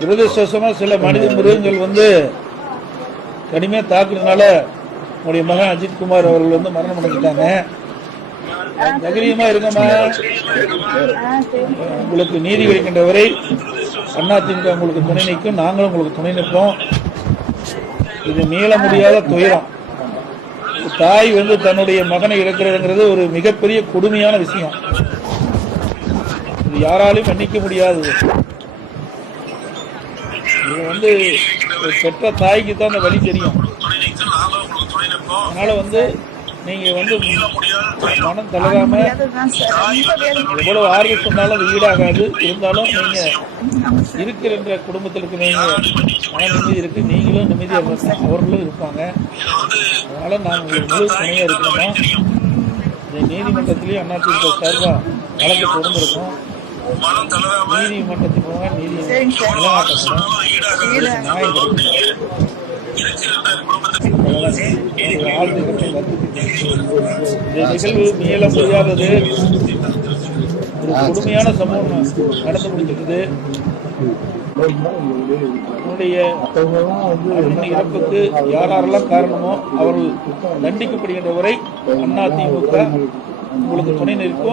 துரதிருஷ்டவசமா சில மனித மிருகங்கள் வந்து கடுமையா தாக்குறதுனால உங்களுடைய மகன் அஜித்குமார் அவர்கள் வந்து மரணம் அடைஞ்சிட்டாங்க. தைரியமா இருக்கமா, உங்களுக்கு நீதி கிடைக்கின்ற வரை அதிமுக உங்களுக்கு துணை நிற்கும், நாங்களும் உங்களுக்கு துணை நிற்போம். இது மீள முடியாத துயரம். தாய் வந்து தன்னுடைய மகனை இழக்கிறதுங்கிறது ஒரு மிகப்பெரிய கொடுமையான விஷயம். இது யாராலையும் மன்னிக்க முடியாதது. இது வந்து பெற்ற தாய்க்கு தான் அந்த வழி தெரியும். அதனால வந்து நீங்க வந்து மனம் தளராம எவ்வளவு ஆர்வம் சொன்னாலும் அது ஈடாகாது. இருந்தாலும் நீங்க இருக்கிற குடும்பத்தில் இருக்கிறவங்க மன நிம்மதி இருக்கு, நீங்களும் நிம்மதியாக இருப்பாங்க, அவர்களும் இருப்பாங்க. அதனால நாங்கள் உங்களுக்கு முழு துணையா இருக்கணுமா. இந்த நீதிமன்றத்திலேயும் அதிமுக சார்பா வழக்கு தொடர்ந்திருக்கோம். நீதிமன்றத்தின் மூலமாக நீதி நிலைநாட்டப்படும், நியாயம் கிடைக்கும். இந்த நிகழ்வு மீள முடியாதது. ஒரு கொடுமையான சம்பவம் நடந்து முடிஞ்சிருக்குது. உன்னுடைய இறப்புக்கு யாரெல்லாம் காரணமோ அவர்கள் தண்டிக்கப்படுகின்ற வரை அதிமுக உங்களுக்கு துணை நிற்கும்.